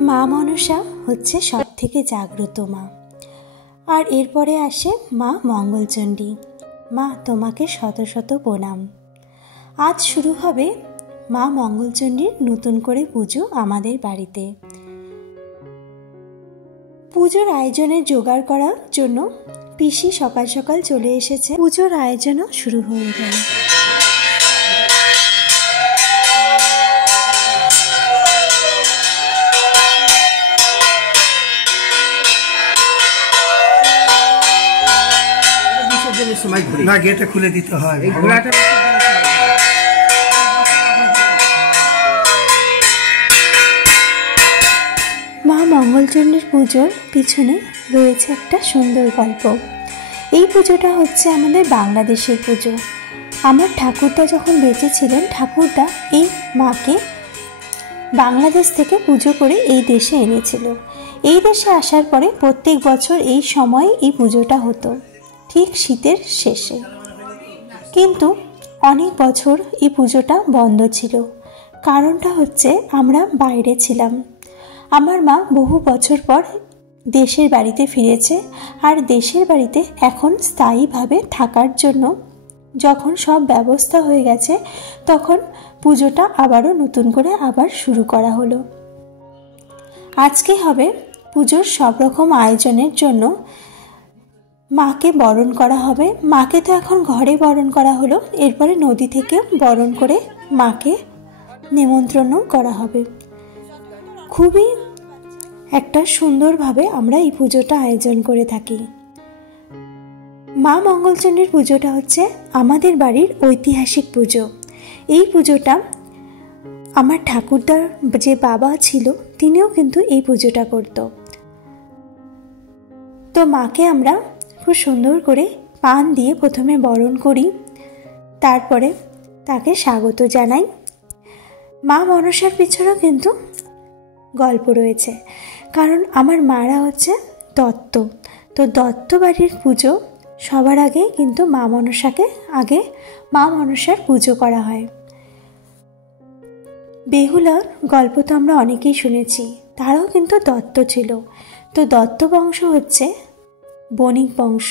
মা মনসা হচ্ছে সব থেকে জাগ্রত মা। আর এরপরে আসে মা মঙ্গলচণ্ডী। মা তোমাকে শত শত প্রণাম। আজ শুরু হবে মা মঙ্গলচণ্ডীর নতুন করে পুজো আমাদের বাড়িতে। পুজোর আয়োজনের জোগাড় করার জন্য পিসি সকাল সকাল চলে এসেছে। পুজোর আয়োজনও শুরু হয়ে গেল। না গেটটা খুলে দিতে হয়। মা মঙ্গলচণ্ডীর পুজোর পিছনে রয়েছে একটা সুন্দর গল্প। এই পুজোটা হচ্ছে আমাদের বাংলাদেশের পুজো। আমার ঠাকুরদা যখন বেঁচে ছিলেন, ঠাকুরদা এই মাকে বাংলাদেশ থেকে পুজো করে এই দেশে এনেছিল। এই দেশে আসার পরে প্রত্যেক বছর এই সময় এই পুজোটা হতো, ঠিক শীতের শেষে। কিন্তু অনেক বছর এই পুজোটা বন্ধ ছিল। কারণটা হচ্ছে আমরা বাইরে ছিলাম। আমার মা বহু বছর পর দেশের বাড়িতে ফিরেছে। আর দেশের বাড়িতে এখন স্থায়ীভাবে থাকার জন্য যখন সব ব্যবস্থা হয়ে গেছে, তখন পুজোটা আবারও নতুন করে আবার শুরু করা হলো। আজকে হবে পুজোর সব রকম আয়োজনের জন্য মাকে বরণ করা হবে। মাকে তো এখন ঘরে বরণ করা হলো, এরপরে নদী থেকে বরণ করে মাকে নিমন্ত্রণও করা হবে। খুবই একটা সুন্দরভাবে আমরা এই পুজোটা আয়োজন করে থাকি। মা মঙ্গলচণ্ডীর পুজোটা হচ্ছে আমাদের বাড়ির ঐতিহাসিক পুজো। এই পুজোটা আমার ঠাকুরদার যে বাবা ছিল, তিনিও কিন্তু এই পুজোটা করত। তো মাকে আমরা খুব সুন্দর করে পান দিয়ে প্রথমে বরণ করি, তারপরে তাকে স্বাগত জানাই। মা মনসার পিছনেও কিন্তু গল্প রয়েছে, কারণ আমার মারা হচ্ছে দত্ত। তো দত্ত বাড়ির পুজো সবার আগে কিন্তু মা মনসাকে আগে মা মনসার পুজো করা হয়। বেহুলার গল্প তো আমরা অনেকেই শুনেছি, তারাও কিন্তু দত্ত ছিল। তো দত্ত বংশ হচ্ছে বণিক বংশ,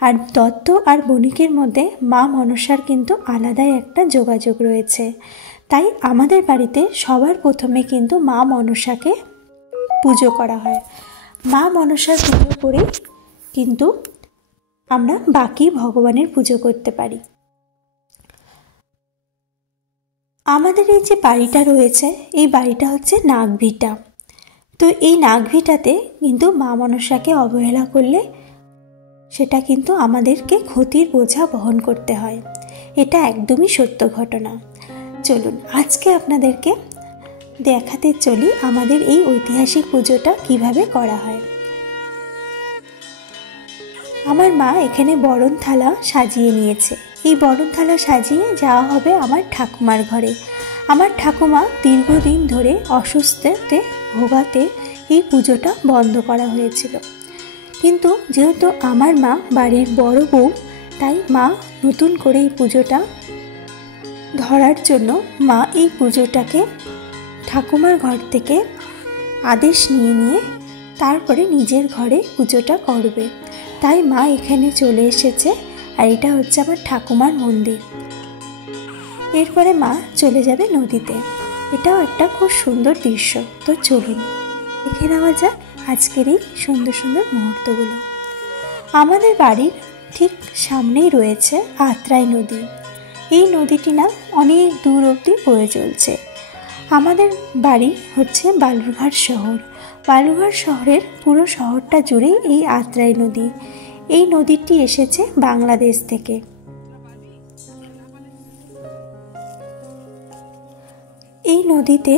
আর দত্ত আর বণিকের মধ্যে মা মনসার কিন্তু আলাদাই একটা যোগাযোগ রয়েছে। তাই আমাদের বাড়িতে সবার প্রথমে কিন্তু মা মনসাকে পুজো করা হয়। মা মনসার পুজো করে কিন্তু আমরা বাকি ভগবানের পুজো করতে পারি। আমাদের এই যে বাড়িটা রয়েছে, এই বাড়িটা হচ্ছে নাগভিটা। তো এই নাগভিটাতে কিন্তু মা মনসাকে অবহেলা করলে সেটা কিন্তু আমাদেরকে ক্ষতির বোঝা বহন করতে হয়। এটা একদমই সত্য ঘটনা। চলুন আজকে আপনাদেরকে দেখাতে চলি আমাদের এই ঐতিহাসিক পুজোটা কিভাবে করা হয়। আমার মা এখানে বরণ থালা সাজিয়ে নিয়েছে। এই বরণ থালা সাজিয়ে যাওয়া হবে আমার ঠাকুমার ঘরে। আমার ঠাকুমা দীর্ঘদিন ধরে অসুস্থতে ভোগাতে এই পুজোটা বন্ধ করা হয়েছিল। কিন্তু যেহেতু আমার মা বাড়ির বড় বউ, তাই মা নতুন করে এই পুজোটা ধরার জন্য মা এই পুজোটাকে ঠাকুমার ঘর থেকে আদেশ নিয়ে তারপরে নিজের ঘরে পুজোটা করবে। তাই মা এখানে চলে এসেছে। আর এটা হচ্ছে আমার ঠাকুমার মন্দির। এরপরে মা চলে যাবে নদীতে। এটাও একটা খুব সুন্দর দৃশ্য। তো চলুন দেখে নেওয়া যাক আজকের এই সুন্দর সুন্দর মুহূর্তগুলো। আমাদের বাড়ির ঠিক সামনেই রয়েছে আত্রাই নদী। এই নদীটি না অনেক দূর অবধি বয়ে চলছে। আমাদের বাড়ি হচ্ছে বালুরঘাট শহর। বালুরঘাট শহরের পুরো শহরটা জুড়ে এই আত্রাই নদী। এই নদীটি এসেছে বাংলাদেশ থেকে। এই নদীতে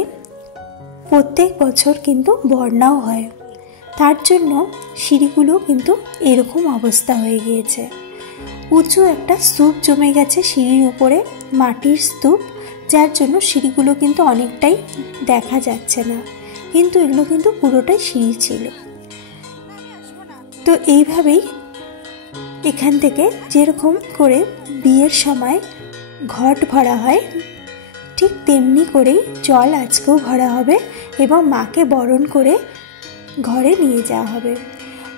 প্রত্যেক বছর কিন্তু বন্যাও হয়। তার জন্য সিঁড়িগুলো কিন্তু এরকম অবস্থা হয়ে গিয়েছে। উঁচু একটা স্তূপ জমে গেছে সিঁড়ির উপরে, মাটির স্তূপ, যার জন্য সিঁড়িগুলো কিন্তু অনেকটাই দেখা যাচ্ছে না। কিন্তু এগুলো কিন্তু পুরোটাই সিঁড়ি ছিল। তো এইভাবেই এখান থেকে যেরকম করে বিয়ের সময় ঘট ভরা হয়, ঠিক তেমনি করেই জল আজকেও ভরা হবে এবং মাকে বরণ করে ঘরে নিয়ে যাওয়া হবে।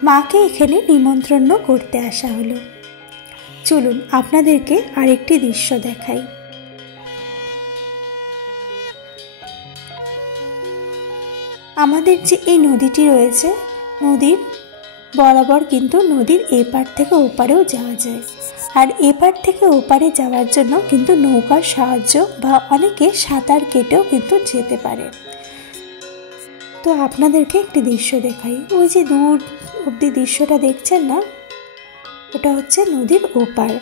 মাকে এখানে নিমন্ত্রণ করতে আসা হলো। চলুন আপনাদেরকে আরেকটি দৃশ্য দেখাই। আমাদের যে এই নদীটি রয়েছে, নদীর বরাবর কিন্তু নদীর এপার থেকে ওপারেও যাওয়া যায়। আর এপার থেকে ওপারে যাওয়ার জন্য কিন্তু নৌকার সাহায্য বা অনেকে সাঁতার কেটেও কিন্তু যেতে পারে। তো আপনাদেরকে একটি দৃশ্য দেখাই। ওই যে দূর অবধি দৃশ্যটা দেখছেন না, ওটা হচ্ছে নদীর ওপার।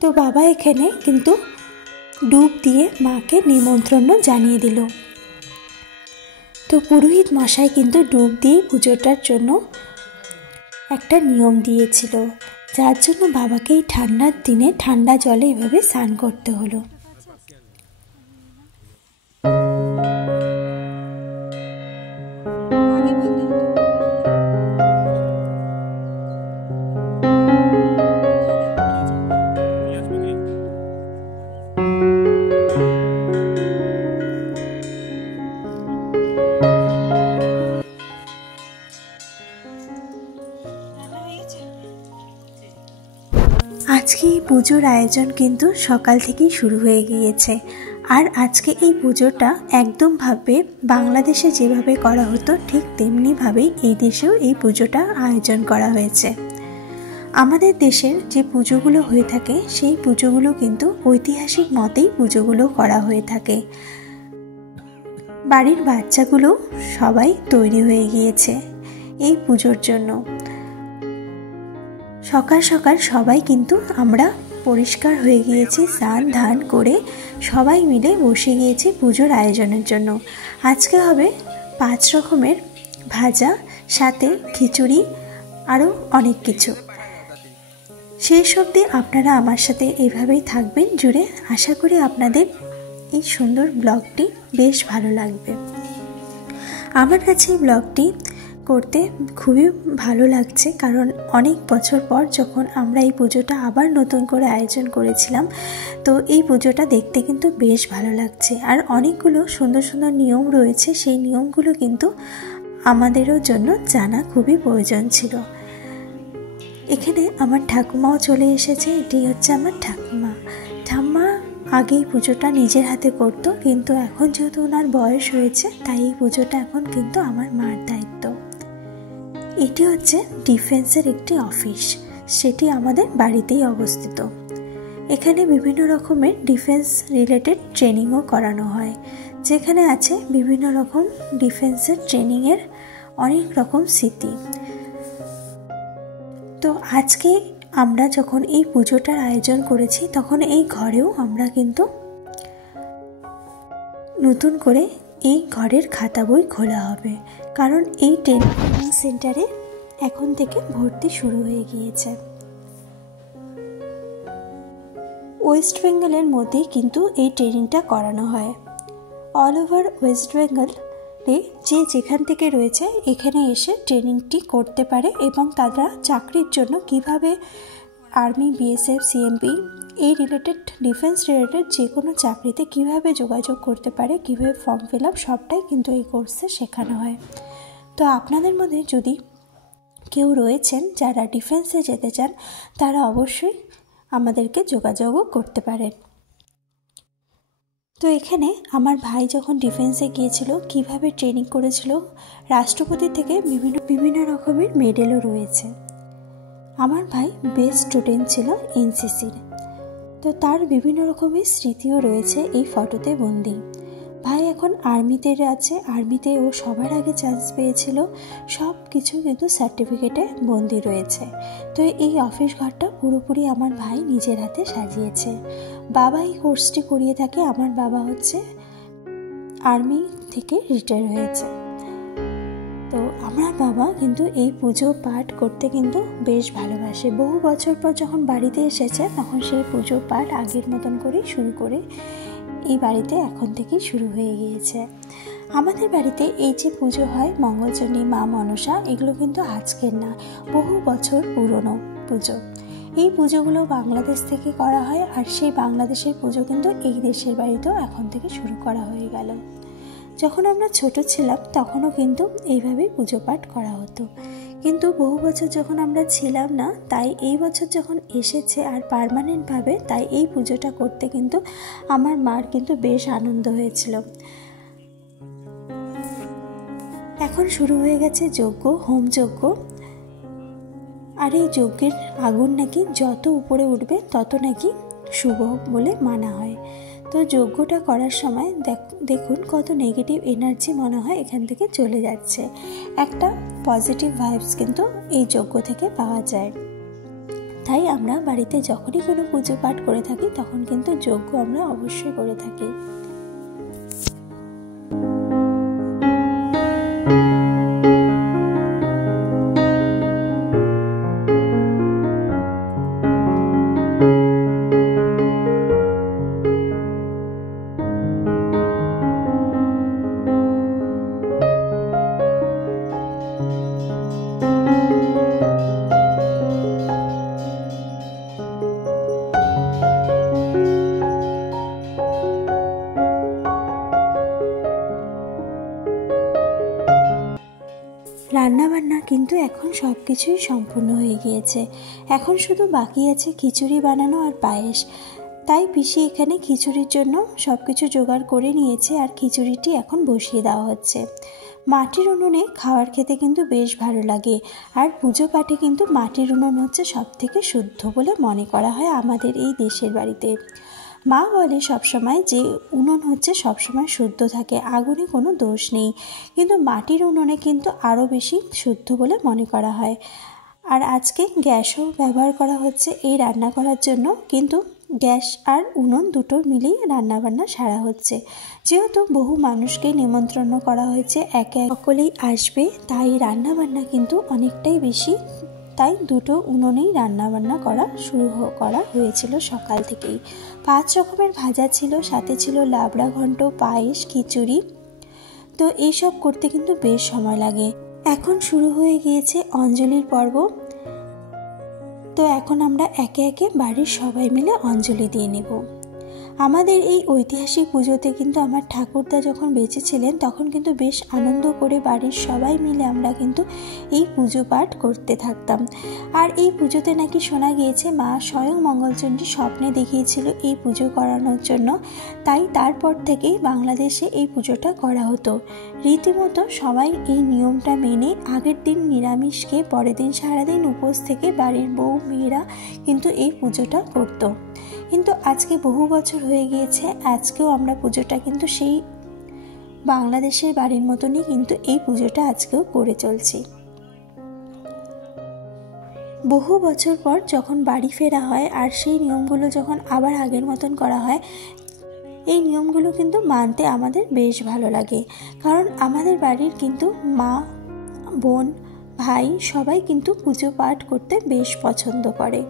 তো বাবা এখানে কিন্তু ডুব দিয়ে মাকে নিমন্ত্রণ জানিয়ে দিল। তো পুরোহিত মশাই কিন্তু ডুব দিয়ে পুজোটার জন্য একটা নিয়ম দিয়েছিল, যার জন্য বাবাকে এই ঠান্ডার দিনে ঠান্ডা জলে এভাবে স্নান করতে হলো। আজকে এই পুজোর আয়োজন কিন্তু সকাল থেকেই শুরু হয়ে গিয়েছে। আর আজকে এই পুজোটা একদমভাবে বাংলাদেশে যেভাবে করা হতো ঠিক তেমনিভাবেই এই দেশেও এই পুজোটা আয়োজন করা হয়েছে। আমাদের দেশের যে পুজোগুলো হয়ে থাকে সেই পুজোগুলো কিন্তু ঐতিহাসিক মতেই পুজোগুলো করা হয়ে থাকে। বাড়ির বাচ্চাগুলো সবাই তৈরি হয়ে গিয়েছে এই পুজোর জন্য। সকাল সকাল সবাই কিন্তু আমরা পরিষ্কার হয়ে গিয়েছি, স্নান ধান করে সবাই মিলে বসে গিয়েছি পুজোর আয়োজনের জন্য। আজকে হবে 5 রকমের ভাজা, সাথে খিচুড়ি, আরও অনেক কিছু। শেষ অবধি আপনারা আমার সাথে এইভাবেই থাকবেন জুড়ে। আশা করি আপনাদের এই সুন্দর ব্লগটি বেশ ভালো লাগবে। আমার কাছে এই ব্লগটি করতে খুবই ভালো লাগছে, কারণ অনেক বছর পর যখন আমরা এই পুজোটা আবার নতুন করে আয়োজন করেছিলাম, তো এই পুজোটা দেখতে কিন্তু বেশ ভালো লাগছে। আর অনেকগুলো সুন্দর সুন্দর নিয়ম রয়েছে, সেই নিয়মগুলো কিন্তু আমাদেরও জন্য জানা খুবই প্রয়োজন ছিল। এখানে আমার ঠাকুমাও চলে এসেছে। এটি হচ্ছে আমার ঠাকুমা। ঠাম্মা আগে এই পুজোটা নিজের হাতে করতো, কিন্তু এখন যেহেতু ওনার বয়স হয়েছে তাই এই পুজোটা এখন কিন্তু আমার মার দায়িত্ব। এটি হচ্ছে ডিফেন্সের একটি অফিস, সেটি আমাদের বাড়িতেই অবস্থিত। এখানে বিভিন্ন রকমের ডিফেন্স রিলেটেড ট্রেনিংও করানো হয়, যেখানে আছে বিভিন্ন রকম ডিফেন্সের ট্রেনিংয়ের অনেক রকম স্মৃতি। তো আজকে আমরা যখন এই পুজোটার আয়োজন করেছি, তখন এই ঘরেও আমরা কিন্তু নতুন করে এই ঘরের খাতা বই খোলা হবে, কারণ এই ট্রেনিং সেন্টারে এখন থেকে ভর্তি শুরু হয়ে গিয়েছে। ওয়েস্ট বেঙ্গলের মধ্যেই কিন্তু এই ট্রেনিংটা করানো হয়। অল ওভার ওয়েস্ট বেঙ্গলে যে যেখান থেকে রয়েছে এখানে এসে ট্রেনিংটি করতে পারে, এবং তারা চাকরির জন্য কিভাবে আর্মি, বিএসএফ, সিএমপি এই রিলেটেড ডিফেন্স রিলেটেড যে কোনো চাকরিতে কিভাবে যোগাযোগ করতে পারে, কিভাবে ফর্ম ফিল আপ, সবটাই কিন্তু এই কোর্সে শেখানো হয়। তো আপনাদের মধ্যে যদি কেউ রয়েছেন যারা ডিফেন্সে যেতে চান, তারা অবশ্যই আমাদেরকে যোগাযোগও করতে পারেন। তো এখানে আমার ভাই যখন ডিফেন্সে গিয়েছিল, কিভাবে ট্রেনিং করেছিল, রাষ্ট্রপতি থেকে বিভিন্ন রকমের মেডেলও রয়েছে। আমার ভাই বেস্ট স্টুডেন্ট ছিল এনসিসির, তো তার বিভিন্ন রকমের স্মৃতিও রয়েছে এই ফটোতে বন্দি। ভাই এখন আর্মিতে আছে, আর্মিতে ও সবার আগে চান্স পেয়েছিল, সব কিছু কিন্তু সার্টিফিকেটে বন্দি রয়েছে। তো এই অফিস ঘরটা পুরোপুরি আমার ভাই নিজের হাতে সাজিয়েছে। বাবা এই কোর্সটি করিয়ে থাকে। আমার বাবা হচ্ছে আর্মি থেকে রিটায়ার হয়েছে। তো আমার বাবা কিন্তু এই পুজো পাঠ করতে কিন্তু বেশ ভালোবাসে। বহু বছর পর যখন বাড়িতে এসেছে, তখন সেই পুজো পাঠ আগের মতন করেই শুরু করে এই বাড়িতে এখন থেকেই শুরু হয়ে গিয়েছে। আমাদের বাড়িতে এই যে পুজো হয় মঙ্গলচণ্ডী, মা মনসা, এগুলো কিন্তু আজকের না, বহু বছর পুরনো পুজো। এই পুজোগুলো বাংলাদেশ থেকে করা হয়, আর সেই বাংলাদেশের পুজো কিন্তু এই দেশের বাড়িতেও এখন থেকে শুরু করা হয়ে গেল। যখন আমরা ছোট ছিলাম তখনও কিন্তু এইভাবেই পুজো পাঠ করা হতো, কিন্তু বহু বছর যখন আমরা ছিলাম না, তাই এই বছর যখন এসেছে আর পার্মানেন্টভাবে, তাই এই পুজোটা করতে কিন্তু আমার মার কিন্তু বেশ আনন্দ হয়েছিল। এখন শুরু হয়ে গেছে যজ্ঞ, হোম যজ্ঞ। আর এই যজ্ঞের আগুন নাকি যত উপরে উঠবে তত নাকি শুভ বলে মানা হয়। তো যজ্ঞটা করার সময় দেখুন কত নেগেটিভ এনার্জি মনে হয় এখান থেকে চলে যাচ্ছে। একটা পজিটিভ ভাইবস কিন্তু এই যজ্ঞ থেকে পাওয়া যায়। তাই আমরা বাড়িতে যখনই কোনো পুজো পাঠ করে থাকি তখন কিন্তু যজ্ঞ আমরা অবশ্যই করে থাকি। রান্নাবান্না কিন্তু এখন সব কিছুই সম্পূর্ণ হয়ে গিয়েছে। এখন শুধু বাকি আছে খিচুড়ি বানানো আর পায়েস। তাই পিসি এখানে খিচুড়ির জন্য সব কিছু জোগাড় করে নিয়েছে, আর খিচুড়িটি এখন বসিয়ে দেওয়া হচ্ছে। মাটির উনুনে খাবার খেতে কিন্তু বেশ ভালো লাগে, আর পুজো পাঠে কিন্তু মাটির উনুন হচ্ছে সব থেকে শুদ্ধ বলে মনে করা হয় আমাদের এই দেশের বাড়িতে। মা বলে সবসময় যে উনুন হচ্ছে সবসময় শুদ্ধ থাকে, আগুনে কোনো দোষ নেই, কিন্তু মাটির উনুনে কিন্তু আরও বেশি শুদ্ধ বলে মনে করা হয়। আর আজকে গ্যাসও ব্যবহার করা হচ্ছে এই রান্না করার জন্য, কিন্তু গ্যাস আর উনুন দুটো মিলেই রান্নাবান্না সারা হচ্ছে। যেহেতু বহু মানুষকে নিমন্ত্রণ করা হয়েছে, একে সকলেই আসবে, তাই রান্নাবান্না কিন্তু অনেকটাই বেশি। তাই দুটো উনুনেই রান্নাবান্না শুরু করা হয়েছিল সকাল থেকেই। 5 রকমের ভাজা ছিল, সাথে ছিল লাবড়া ঘন্ট, পায়েস, খিচুড়ি। তো এইসব করতে কিন্তু বেশ সময় লাগে। এখন শুরু হয়ে গিয়েছে অঞ্জলির পর্ব। তো এখন আমরা একে একে বাড়ির সবাই মিলে অঞ্জলি দিয়ে নেব। আমাদের এই ঐতিহাসিক পুজোতে কিন্তু আমার ঠাকুরদা যখন বেঁচে ছিলেন তখন কিন্তু বেশ আনন্দ করে বাড়ির সবাই মিলে আমরা কিন্তু এই পুজো পাঠ করতে থাকতাম। আর এই পুজোতে নাকি শোনা গিয়েছে মা স্বয়ং মঙ্গলচণ্ডী স্বপ্নে দেখিয়েছিল এই পুজো করানোর জন্য, তাই তারপর থেকেই বাংলাদেশে এই পুজোটা করা হতো। রীতিমতো সবাই এই নিয়মটা মেনে আগের দিন নিরামিষ খেয়ে পরের দিন সারাদিন উপোস থেকে বাড়ির বউ মেয়েরা কিন্তু এই পুজোটা করতো। কিন্তু আজকে বহু বছর হয়ে গিয়েছে, আজকেও আমরা পুজোটা কিন্তু সেই বাংলাদেশের বাড়ির মতনই কিন্তু এই পুজোটা আজকেও করে চলছি। বহু বছর পর যখন বাড়ি ফেরা হয় আর সেই নিয়মগুলো যখন আবার আগের মতন করা হয়, এই নিয়মগুলো কিন্তু মানতে আমাদের বেশ ভালো লাগে। কারণ আমাদের বাড়ির কিন্তু মা, বোন, ভাই সবাই কিন্তু পুজো পাঠ করতে বেশ পছন্দ করে।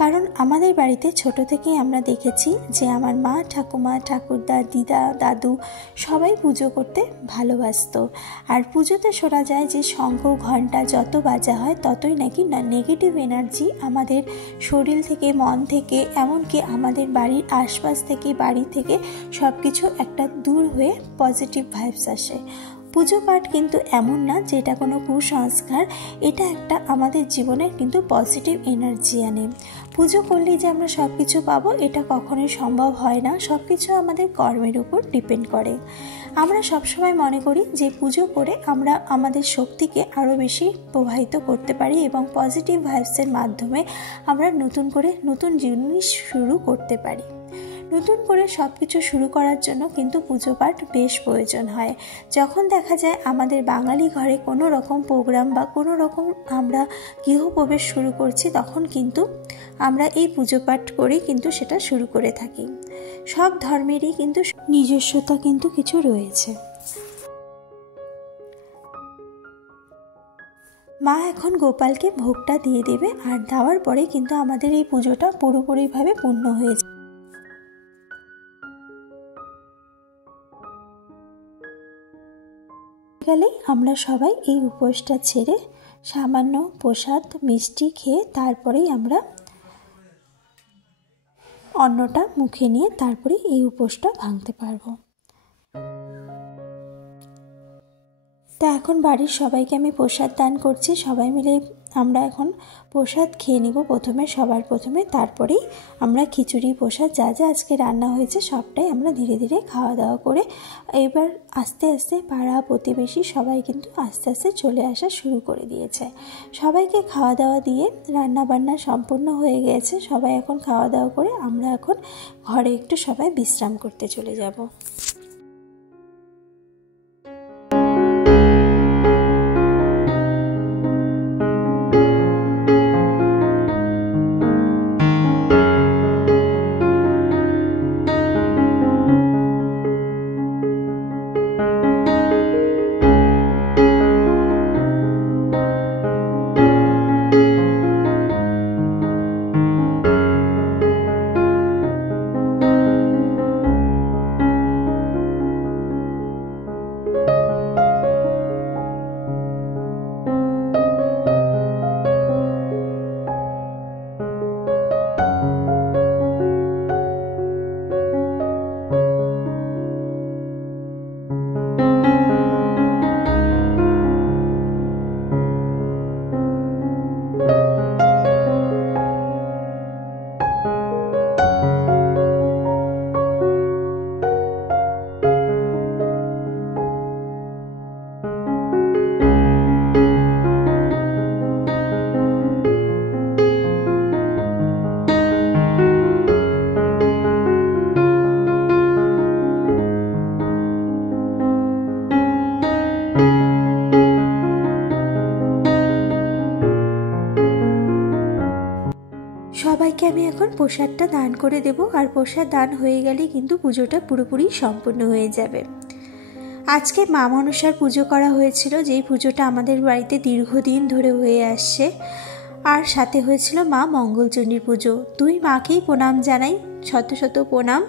কারণ আমাদের বাড়িতে ছোট থেকেই আমরা দেখেছি যে আমার মা, ঠাকুমা, ঠাকুরদা, দিদা, দাদু সবাই পুজো করতে ভালোবাসতো। আর পুজোতে শোনা যায় যে শঙ্খ ঘণ্টা যত বাজা হয় ততই নাকি নেগেটিভ এনার্জি আমাদের শরীর থেকে, মন থেকে, এমনকি আমাদের বাড়ির আশপাশ থেকে, বাড়ি থেকে সব কিছু একটা দূর হয়ে পজিটিভ ভাইবস আসে। পুজো পাঠ কিন্তু এমন না যে এটা কোনো কুসংস্কার, এটা একটা আমাদের জীবনের কিন্তু পজিটিভ এনার্জি আনে। পুজো করলেই যে আমরা সব কিছু পাবো এটা কখনোই সম্ভব হয় না, সব কিছু আমাদের কর্মের উপর ডিপেন্ড করে। আমরা সবসময় মনে করি যে পুজো করে আমরা আমাদের শক্তিকে আরও বেশি প্রবাহিত করতে পারি এবং পজিটিভ ভাইবসের মাধ্যমে আমরা নতুন করে নতুন জিনিস শুরু করতে পারি। নতুন করে সব কিছু শুরু করার জন্য কিন্তু পুজো পাঠ বেশ প্রয়োজন হয়। যখন দেখা যায় আমাদের বাঙালি ঘরে কোনো রকম প্রোগ্রাম বা কোনো রকম আমরা গৃহপ্রবেশ শুরু করছি, তখন কিন্তু আমরা এই পুজো পাঠ করেই কিন্তু সেটা শুরু করে থাকি। সব ধর্মেরই কিন্তু নিজস্বতা কিন্তু কিছু রয়েছে। মা এখন গোপালকে ভোগটা দিয়ে দেবে, আর দেওয়ার পরে কিন্তু আমাদের এই পুজোটা পুরোপুরিভাবে পূর্ণ হয়েছে। গেলেই আমরা সবাই এই উপোসটা ছেড়ে সামান্য প্রসাদ মিষ্টি খেয়ে তারপরেই আমরা অন্নটা মুখে নিয়ে তারপরে এই উপোসটা ভাঙতে পারবো। তা এখন বাড়ির সবাইকে আমি প্রসাদ দান করছি। সবাই মিলে আমরা এখন প্রসাদ খেয়ে নিব সবার প্রথমে, তারপরেই আমরা খিচুড়ি প্রসাদ যা যা আজকে রান্না হয়েছে সবটাই আমরা ধীরে ধীরে খাওয়া দাওয়া করে এবার আস্তে আস্তে পাড়া প্রতিবেশী সবাই কিন্তু আস্তে আস্তে চলে আসা শুরু করে দিয়েছে। সবাইকে খাওয়া দাওয়া দিয়ে রান্না বান্না সম্পূর্ণ হয়ে গেছে। সবাই এখন খাওয়া দাওয়া করে আমরা এখন ঘরে একটু সবাই বিশ্রাম করতে চলে যাব। সবাইকে আমি এখন প্রসাদটা দান করে দেব, আর প্রসাদ দান হয়ে গেলে কিন্তু পুজোটা পুরোপুরি সম্পূর্ণ হয়ে যাবে। আজকে মা মনসার পুজো করা হয়েছিল, যেই পুজোটা আমাদের বাড়িতে দীর্ঘদিন ধরে হয়ে আসছে, আর সাথে হয়েছিল মা মঙ্গলচণ্ডীর পুজো। দুই মাকেই প্রণাম জানাই, শত শত প্রণাম।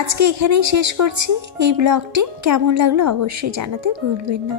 আজকে এখানেই শেষ করছি এই ব্লগটি। কেমন লাগলো অবশ্যই জানাতে ভুলবেন না।